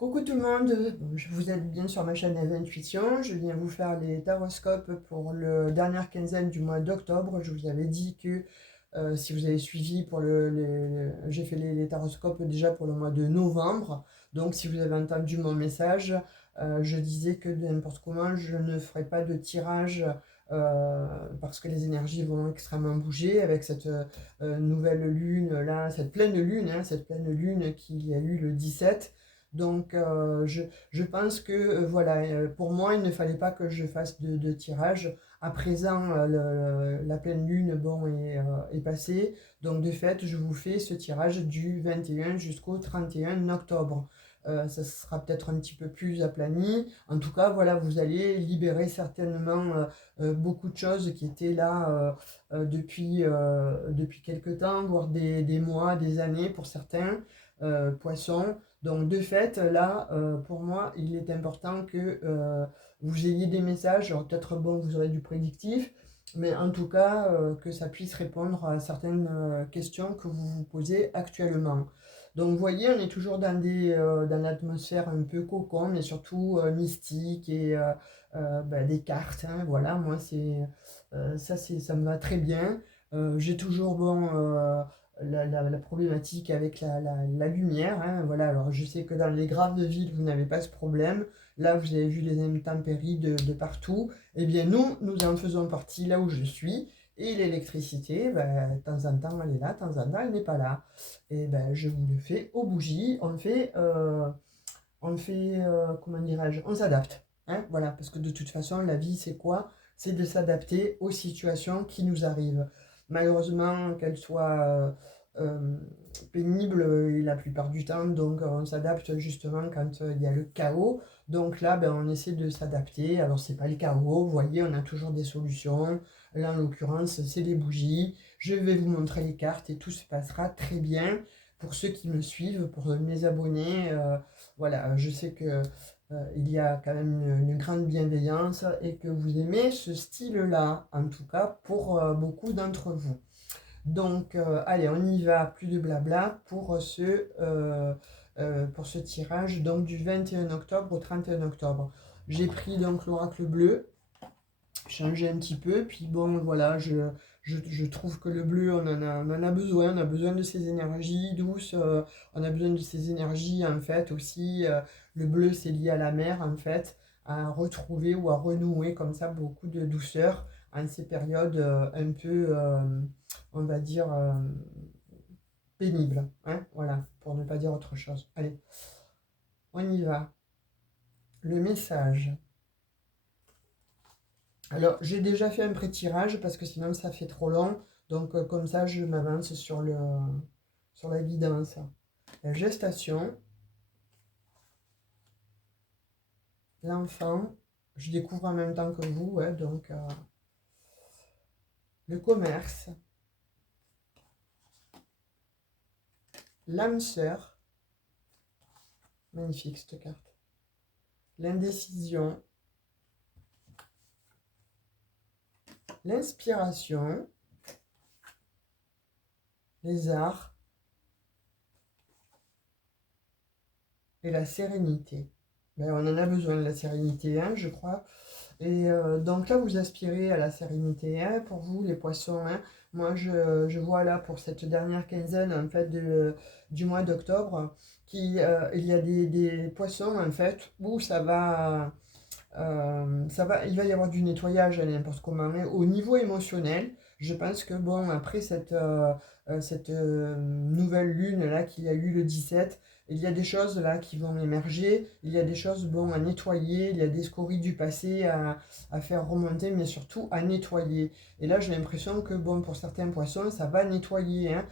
Coucou tout le monde, vous êtes bien sur ma chaîne des intuitions. Je viens vous faire les taroscopes pour la dernière quinzaine du mois d'octobre. Je vous avais dit que si vous avez suivi, j'ai fait les taroscopes déjà pour le mois de novembre. Donc si vous avez entendu mon message, je disais que de n'importe comment, je ne ferai pas de tirage parce que les énergies vont extrêmement bouger avec cette nouvelle lune là, cette pleine lune, cette pleine lune qu'il y a eu le 17. Donc, je pense que voilà, pour moi, il ne fallait pas que je fasse de tirage. À présent, la pleine lune bon, est passée. Donc, de fait, je vous fais ce tirage du 21 jusqu'au 31 octobre. Ça sera peut-être un petit peu plus aplani. En tout cas, voilà, vous allez libérer certainement beaucoup de choses qui étaient là depuis quelques temps, voire des mois, des années pour certains poissons. Donc de fait, là, pour moi, il est important que vous ayez des messages. Alors peut-être, bon, vous aurez du prédictif, mais en tout cas, que ça puisse répondre à certaines questions que vous vous posez actuellement. Donc vous voyez, on est toujours dans l'atmosphère un peu cocon, mais surtout mystique et des cartes, hein. Voilà, moi, ça me va très bien. J'ai toujours, bon... la problématique avec la lumière, hein. Voilà, alors je sais que dans les grandes villes, vous n'avez pas ce problème. Là, vous avez vu les intempéries de partout. Eh bien, nous en faisons partie là où je suis. Et l'électricité, ben, de temps en temps, elle est là, de temps en temps, elle n'est pas là. Et ben, je vous le fais aux bougies. Comment dirais-je, on s'adapte, hein. Voilà, parce que de toute façon, la vie, c'est quoi? C'est de s'adapter aux situations qui nous arrivent. Malheureusement, qu'elles soient euh, pénibles la plupart du temps, donc on s'adapte justement quand il y a le chaos. Donc là, ben, on essaie de s'adapter. Alors, c'est pas le chaos, vous voyez, on a toujours des solutions. Là, en l'occurrence, c'est les bougies. Je vais vous montrer les cartes et tout se passera très bien. Pour ceux qui me suivent, pour mes abonnés, voilà, je sais que il y a quand même une grande bienveillance et que vous aimez ce style-là, en tout cas pour beaucoup d'entre vous. Donc, allez, on y va, plus de blabla pour ce tirage donc, du 21 octobre au 31 octobre. J'ai pris donc l'oracle bleu, changé un petit peu, puis bon, voilà, je trouve que le bleu, on en a besoin de ces énergies douces, on a besoin de ces énergies, en fait, aussi, le bleu, c'est lié à la mer, en fait, à retrouver ou à renouer comme ça beaucoup de douceur en ces périodes un peu, on va dire, pénibles, hein, voilà, pour ne pas dire autre chose. Allez, on y va. Le message. Alors, j'ai déjà fait un pré-tirage parce que sinon ça fait trop long. Donc, comme ça, je m'avance sur la guidance. La gestation, l'enfant, je découvre en même temps que vous, ouais, donc le commerce, l'âme sœur, magnifique cette carte, l'indécision, l'inspiration, les arts et la sérénité. Ben, on en a besoin de la sérénité, hein, je crois. Et donc là, vous aspirez à la sérénité, hein, pour vous, les poissons, hein. Moi, je vois là, pour cette dernière quinzaine, en fait, du mois d'octobre, il y a des poissons, en fait, où il va y avoir du nettoyage à n'importe comment. Mais au niveau émotionnel, je pense que bon, après cette nouvelle lune là qu'il y a eu le 17, il y a des choses là qui vont émerger, il y a des choses bon à nettoyer, il y a des scories du passé à faire remonter, mais surtout à nettoyer. Et là, j'ai l'impression que bon, pour certains poissons, ça va nettoyer, hein.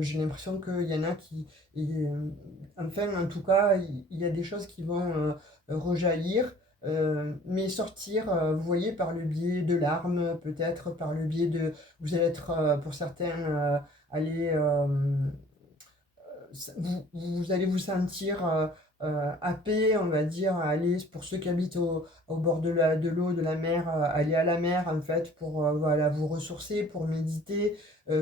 J'ai l'impression qu'il y en a enfin, en tout cas, il y a des choses qui vont rejaillir. Mais sortir, vous voyez, par le biais de larmes, peut-être par le biais de... Vous allez être, pour certains, aller... vous allez vous sentir happé, on va dire, à aller, pour ceux qui habitent au bord de l'eau, de la mer, aller à la mer, en fait, pour voilà, vous ressourcer, pour méditer.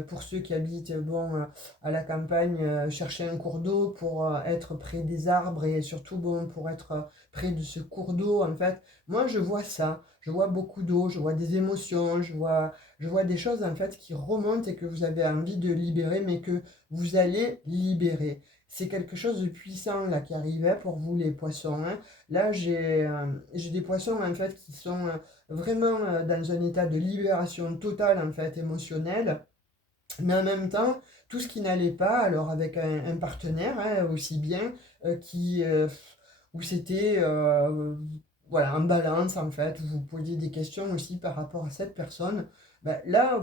Pour ceux qui habitent, bon, à la campagne, chercher un cours d'eau pour être près des arbres et surtout, bon, pour être près de ce cours d'eau, en fait. Moi, je vois ça. Je vois beaucoup d'eau, je vois des émotions, je vois des choses, en fait, qui remontent et que vous avez envie de libérer, mais que vous allez libérer. C'est quelque chose de puissant là qui arrivait pour vous les poissons, hein. Là, j'ai des poissons en fait qui sont vraiment dans un état de libération totale en fait émotionnelle, mais en même temps tout ce qui n'allait pas, alors avec un partenaire hein, aussi bien qui où c'était voilà en balance en fait, vous posiez des questions aussi par rapport à cette personne. Ben, là,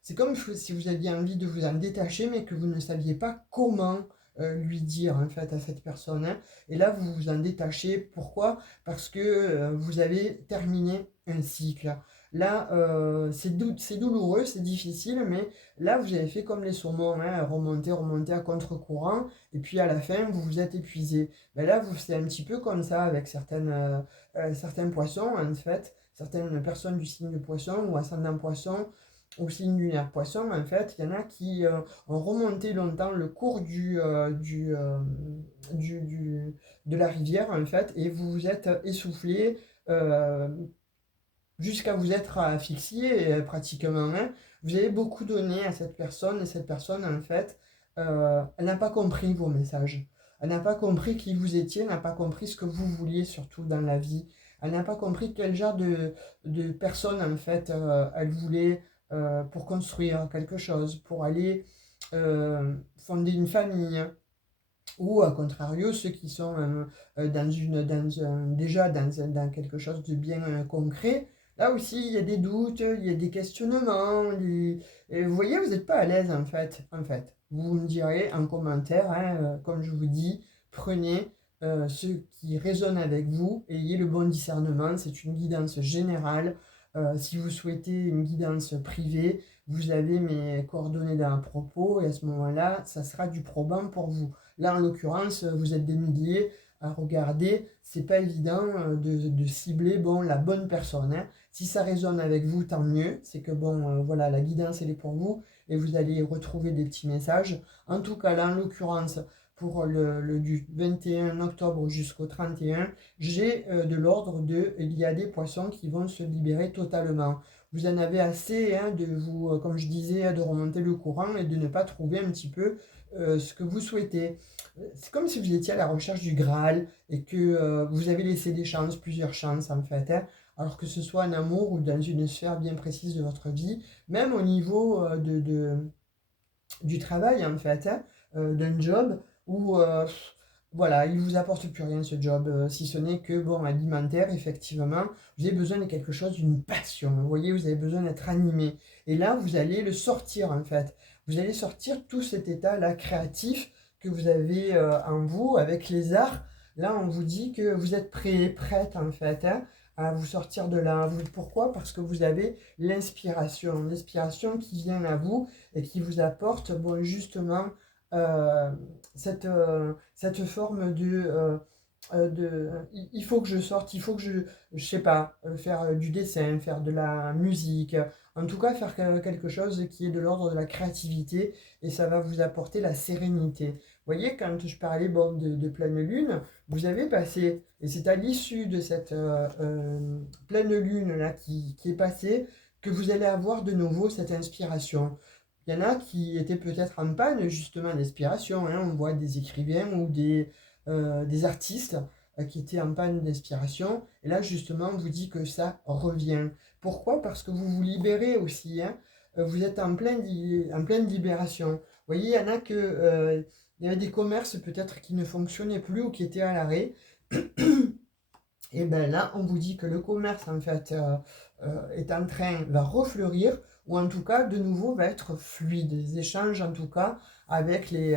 c'est comme si vous aviez envie de vous en détacher, mais que vous ne saviez pas comment lui dire en fait à cette personne, hein. Et là, vous vous en détachez. Pourquoi? Parce que vous avez terminé un cycle. Là, c'est douloureux, c'est difficile, mais là, vous avez fait comme les saumons, hein, remonter, remonter à contre-courant, et puis à la fin, vous vous êtes épuisé. Ben là, c'est un petit peu comme ça avec certains poissons, en fait, certaines personnes du signe de poisson ou ascendant poisson, ou signe lunaire poisson, en fait, il y en a qui ont remonté longtemps le cours de la rivière, en fait, et vous vous êtes essoufflé euh, jusqu'à vous être asphyxié pratiquement, hein. Vous avez beaucoup donné à cette personne, et cette personne, en fait, elle n'a pas compris vos messages. Elle n'a pas compris qui vous étiez, elle n'a pas compris ce que vous vouliez, surtout dans la vie. Elle n'a pas compris quel genre de personne, en fait, elle voulait pour construire quelque chose, pour aller fonder une famille. Ou, à contrario, ceux qui sont déjà dans quelque chose de bien concret, là aussi, il y a des doutes, il y a des questionnements. Et vous voyez, vous n'êtes pas à l'aise en fait. Vous me direz en commentaire, hein, comme je vous dis, prenez ce qui résonne avec vous, ayez le bon discernement. C'est une guidance générale. Si vous souhaitez une guidance privée, vous avez mes coordonnées dans le propos et à ce moment-là, ça sera du probant pour vous. Là, en l'occurrence, vous êtes des milliers à regarder. C'est pas évident de cibler bon, la bonne personne, hein. Si ça résonne avec vous, tant mieux. C'est que bon, voilà, la guidance, elle est pour vous et vous allez retrouver des petits messages. En tout cas, là, en l'occurrence, pour du 21 octobre jusqu'au 31, j'ai de l'ordre de il y a des poissons qui vont se libérer totalement. Vous en avez assez hein, de vous, comme je disais, de remonter le courant et de ne pas trouver un petit peu ce que vous souhaitez. C'est comme si vous étiez à la recherche du Graal et que vous avez laissé des chances, plusieurs chances en fait, hein, alors que ce soit en amour ou dans une sphère bien précise de votre vie, même au niveau du travail en fait, hein, d'un job où voilà, il vous apporte plus rien ce job, si ce n'est que bon, alimentaire, effectivement, vous avez besoin de quelque chose, d'une passion, vous voyez, vous avez besoin d'être animé. Et là, vous allez le sortir en fait. Vous allez sortir tout cet état-là créatif que vous avez en vous avec les arts. Là, on vous dit que vous êtes prêt, prête en fait, hein, à vous sortir de là. Pourquoi? Parce que vous avez l'inspiration qui vient à vous et qui vous apporte bon, justement euh, cette forme il faut que je sorte, il faut que je sais pas, faire du dessin, faire de la musique, en tout cas faire quelque chose qui est de l'ordre de la créativité et ça va vous apporter la sérénité. Vous voyez, quand je parlais bon, de pleine lune, vous avez passé, et c'est à l'issue de cette pleine lune là qui est passée, que vous allez avoir de nouveau cette inspiration. Il y en a qui étaient peut-être en panne justement d'inspiration, hein. On voit des écrivains ou des artistes qui étaient en panne d'inspiration. Et là justement, on vous dit que ça revient. Pourquoi? Parce que vous vous libérez aussi, hein. Vous êtes en pleine libération. Vous voyez, il y en a il y avait des commerces peut-être qui ne fonctionnaient plus ou qui étaient à l'arrêt. Et bien là, on vous dit que le commerce, en fait, est en train, va refleurir, ou en tout cas, de nouveau, va être fluide. Les échanges, en tout cas, avec les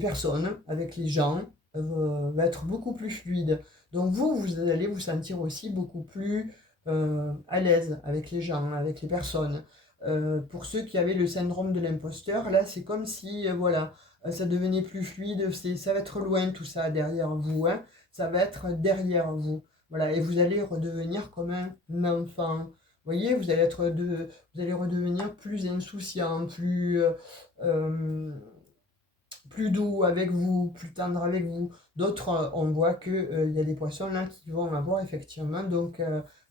personnes, avec les gens, va être beaucoup plus fluide. Donc vous allez vous sentir aussi beaucoup plus à l'aise avec les gens, avec les personnes. Pour ceux qui avaient le syndrome de l'imposteur, là, c'est comme si, voilà, ça devenait plus fluide, ça va être loin tout ça derrière vous, hein. Ça va être derrière vous. Voilà, et vous allez redevenir comme un enfant. Vous voyez, vous allez redevenir plus insouciant, plus doux avec vous, plus tendre avec vous. D'autres, on voit que il y a des poissons là qui vont avoir effectivement donc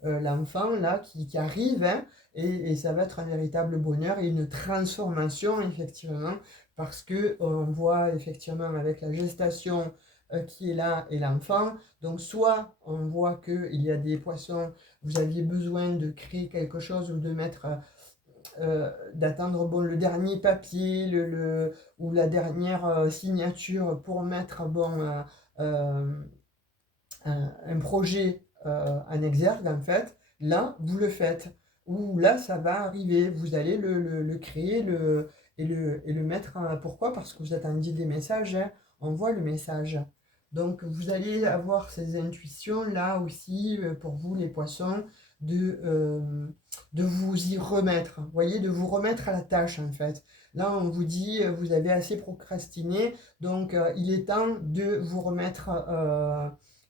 l'enfant là qui arrive, hein, et ça va être un véritable bonheur et une transformation effectivement parce que on voit effectivement avec la gestation qui est là et l'enfant. Donc soit on voit que il y a des poissons, vous aviez besoin de créer quelque chose ou de mettre d'attendre bon, le dernier papier ou la dernière signature pour mettre bon, un projet en exergue, en fait, là, vous le faites. Ou là, ça va arriver, vous allez le créer et le mettre. Pourquoi? Parce que vous attendiez des messages, hein, on voit le message. Donc, vous allez avoir ces intuitions là aussi, pour vous, les poissons, de, euh, de vous y remettre. Vous voyez, de vous remettre à la tâche, en fait. Là, on vous dit, vous avez assez procrastiné, donc il est temps de vous remettre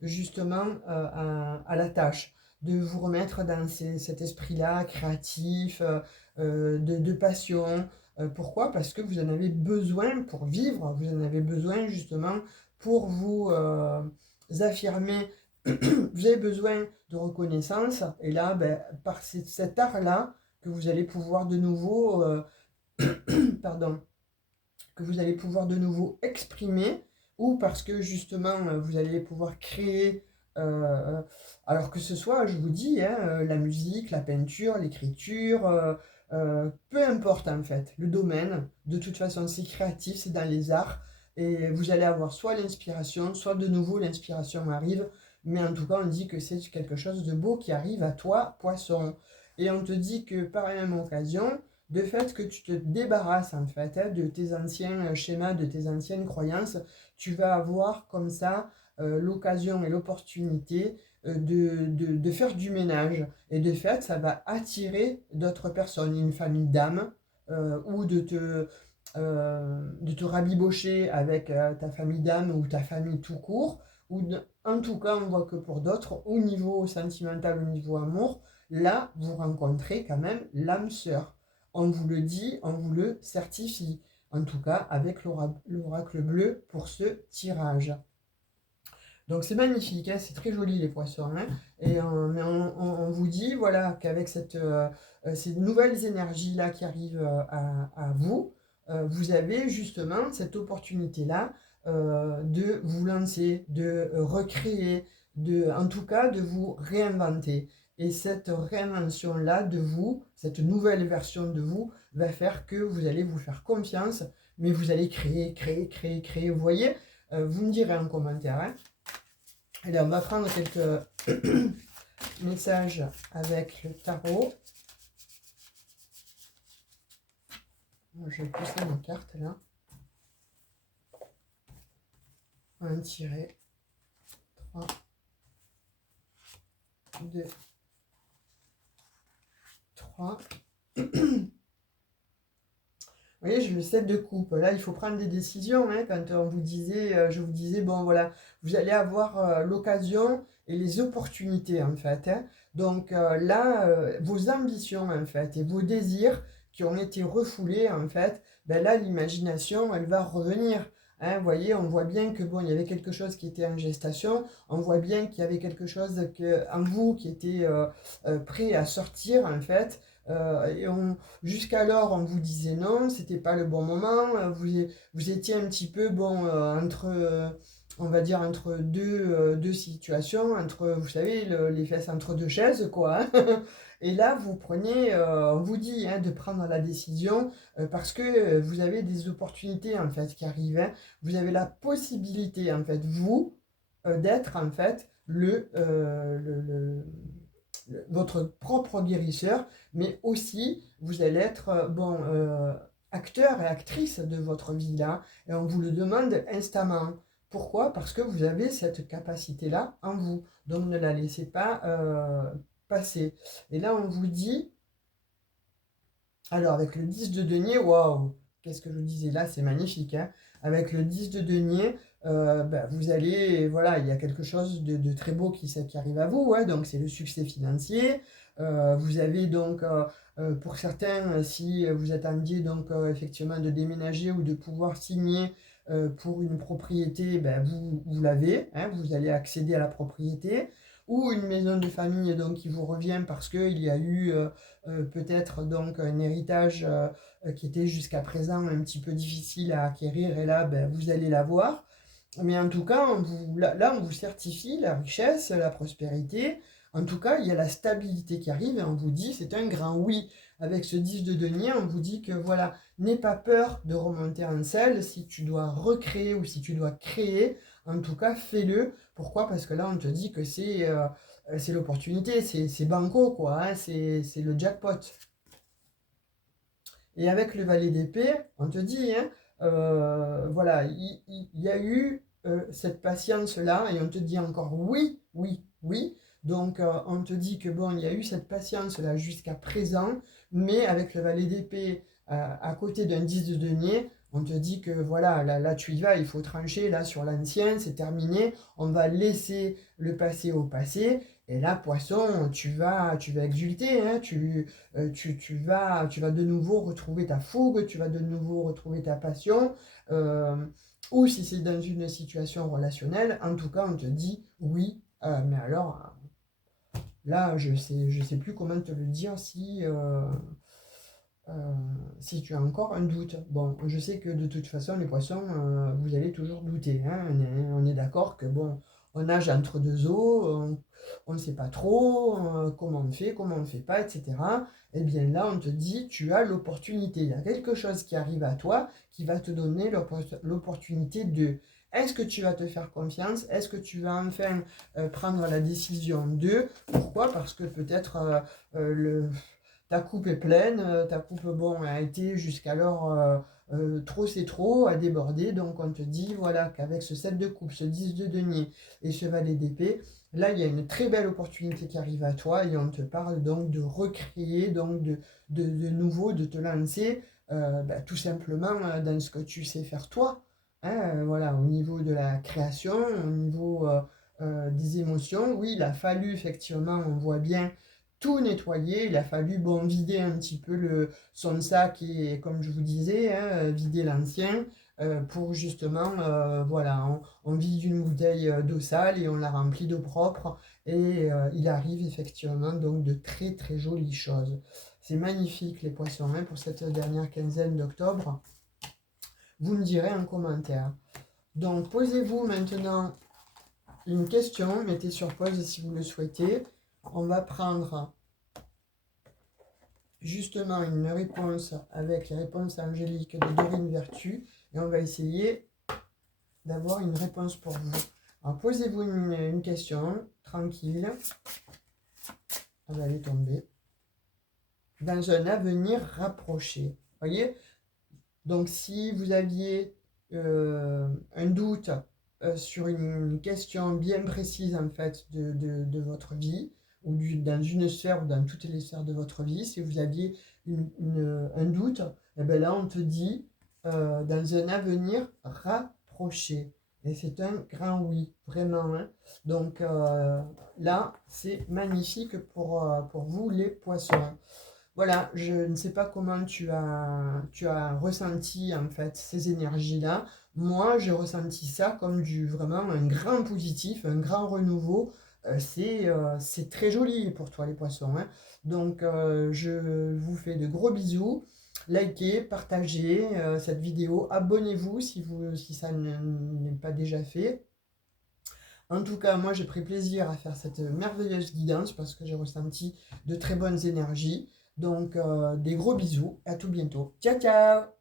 justement à la tâche, de vous remettre dans cet esprit-là créatif, de passion. Pourquoi? Parce que vous en avez besoin pour vivre, vous en avez besoin justement pour vous affirmer, vous avez besoin de reconnaissance, et là, ben, par cet art-là, que vous allez pouvoir de nouveau, pardon, que vous allez pouvoir de nouveau exprimer, ou parce que justement vous allez pouvoir créer, euh, alors que ce soit, je vous dis, hein, la musique, la peinture, l'écriture, peu importe en fait, le domaine, de toute façon c'est créatif, c'est dans les arts, et vous allez avoir soit l'inspiration, soit de nouveau l'inspiration arrive, mais en tout cas on dit que c'est quelque chose de beau qui arrive à toi, poisson. Et on te dit que par la même occasion, de fait que tu te débarrasses en fait, hein, de tes anciens schémas, de tes anciennes croyances, tu vas avoir comme ça l'occasion et l'opportunité de faire du ménage. Et de fait, ça va attirer d'autres personnes, une famille d'âmes, ou de te rabibocher avec ta famille d'âmes ou ta famille tout court. En tout cas, on voit que pour d'autres, au niveau sentimental, au niveau amour, là, vous rencontrez quand même l'âme sœur. On vous le dit, on vous le certifie. En tout cas, avec l'oracle bleu pour ce tirage. Donc c'est magnifique, hein, c'est très joli les poissons, hein. Et mais on vous dit voilà, qu'avec ces nouvelles énergies-là qui arrivent à vous, vous avez justement cette opportunité-là de vous lancer, de recréer, en tout cas de vous réinventer. Et cette réinvention-là de vous, cette nouvelle version de vous, va faire que vous allez vous faire confiance, mais vous allez créer, créer, créer, créer. Vous voyez, vous me direz en commentaire, hein. Allez, on va prendre quelques messages avec le tarot. Je vais pousser mes cartes là. On va en tirer 3, 2, 3. Vous voyez, j'ai le 7 de coupe. Là, il faut prendre des décisions, hein. Quand on vous disait, je vous disais, bon voilà, vous allez avoir l'occasion et les opportunités en fait, hein. Donc là, vos ambitions en fait et vos désirs qui ont été refoulés en fait, ben là, l'imagination, elle va revenir, hein. Vous voyez, on voit bien que bon, il y avait quelque chose qui était en gestation. On voit bien qu'il y avait quelque chose en vous qui était prêt à sortir en fait. Et jusqu'alors, on vous disait non, c'était pas le bon moment. Vous étiez un petit peu bon entre, on va dire entre deux situations, entre, vous savez, les fesses entre deux chaises, quoi, hein. Et là, vous prenez, on vous dit hein, de prendre la décision parce que vous avez des opportunités en fait qui arrivent, hein. Vous avez la possibilité en fait vous d'être en fait votre propre guérisseur, mais aussi vous allez être acteur et actrice de votre vie là, et on vous le demande instamment. Pourquoi? Parce que vous avez cette capacité-là en vous, donc ne la laissez pas passer. Et là, on vous dit, alors avec le 10 de denier, waouh, qu'est-ce que je vous disais là, c'est magnifique, hein. avec le 10 de denier, vous allez, voilà, il y a quelque chose de très beau qui arrive à vous, hein, donc c'est le succès financier. Vous avez donc, pour certains, si vous attendiez donc effectivement de déménager ou de pouvoir signer pour une propriété, vous l'avez, hein, vous allez accéder à la propriété, ou une maison de famille donc qui vous revient parce qu'il y a eu peut-être donc un héritage qui était jusqu'à présent un petit peu difficile à acquérir, et là vous allez l'avoir. Mais en tout cas, là, on vous certifie la richesse, la prospérité. En tout cas, il y a la stabilité qui arrive et on vous dit, c'est un grand oui. Avec ce 10 de denier, on vous dit que voilà, n'aie pas peur de remonter en selle. Si tu dois recréer ou si tu dois créer, en tout cas, fais-le. Pourquoi? Parce que là, on te dit que c'est l'opportunité, c'est banco, quoi, hein, c'est le jackpot. Et avec le valet d'épée, on te dit, hein, voilà, il y a eu cette patience-là, et on te dit encore oui, oui, oui. Donc, on te dit que bon, il y a eu cette patience-là jusqu'à présent, mais avec le valet d'épée à côté d'un 10 de denier, on te dit que voilà, là tu y vas, il faut trancher, là sur l'ancien, c'est terminé, on va laisser le passé au passé, et là, poisson, tu vas exulter, hein, tu vas de nouveau retrouver ta fougue, tu vas de nouveau retrouver ta passion, euh, ou si c'est dans une situation relationnelle, en tout cas, on te dit oui, mais alors, là, je sais plus comment te le dire si tu as encore un doute. Bon, je sais que de toute façon, les poissons, vous allez toujours douter, hein. On est d'accord que bon, on nage entre deux eaux, on ne sait pas trop comment on fait, comment on ne fait pas, etc. Eh bien là, on te dit, tu as l'opportunité. Il y a quelque chose qui arrive à toi qui va te donner l'opportunité de... Est-ce que tu vas te faire confiance? Est-ce que tu vas enfin prendre la décision de... Pourquoi? Parce que peut-être ta coupe est pleine, ta coupe bon, a été jusqu'alors trop c'est trop, a débordé, donc on te dit voilà qu'avec ce 7 de coupe, ce 10 de denier et ce valet d'épée, là il y a une très belle opportunité qui arrive à toi et on te parle donc de recréer, donc de nouveau, de te lancer tout simplement dans ce que tu sais faire toi, hein, voilà, au niveau de la création, au niveau des émotions, oui, il a fallu effectivement, on voit bien tout nettoyer. Il a fallu bon, vider un petit peu son sac et, comme je vous disais, hein, vider l'ancien pour justement, voilà, on vide une bouteille d'eau sale et on la remplit d'eau propre. Et il arrive effectivement donc de très très jolies choses. C'est magnifique les poissons, hein, pour cette dernière quinzaine d'octobre. Vous me direz en commentaire. Donc posez-vous maintenant une question, mettez sur pause si vous le souhaitez. On va prendre justement une réponse avec les réponses angéliques de Dorine Vertu et on va essayer d'avoir une réponse pour vous. Alors posez-vous une question tranquille. Elle va aller tomber. Dans un avenir rapproché. Voyez? Donc si vous aviez un doute sur une question bien précise en fait de votre vie, ou dans une sphère ou dans toutes les sphères de votre vie, si vous aviez un doute, et bien là on te dit dans un avenir rapproché. Et c'est un grand oui, vraiment, hein. Donc là, c'est magnifique pour vous les poissons. Voilà, je ne sais pas comment tu as ressenti en fait ces énergies-là. Moi, j'ai ressenti ça comme vraiment un grand positif, un grand renouveau. C'est très joli pour toi les poissons, hein. Donc, je vous fais de gros bisous. Likez, partagez cette vidéo, abonnez-vous si ça n'est pas déjà fait. En tout cas, moi j'ai pris plaisir à faire cette merveilleuse guidance parce que j'ai ressenti de très bonnes énergies. Donc des gros bisous, à tout bientôt. Ciao ciao!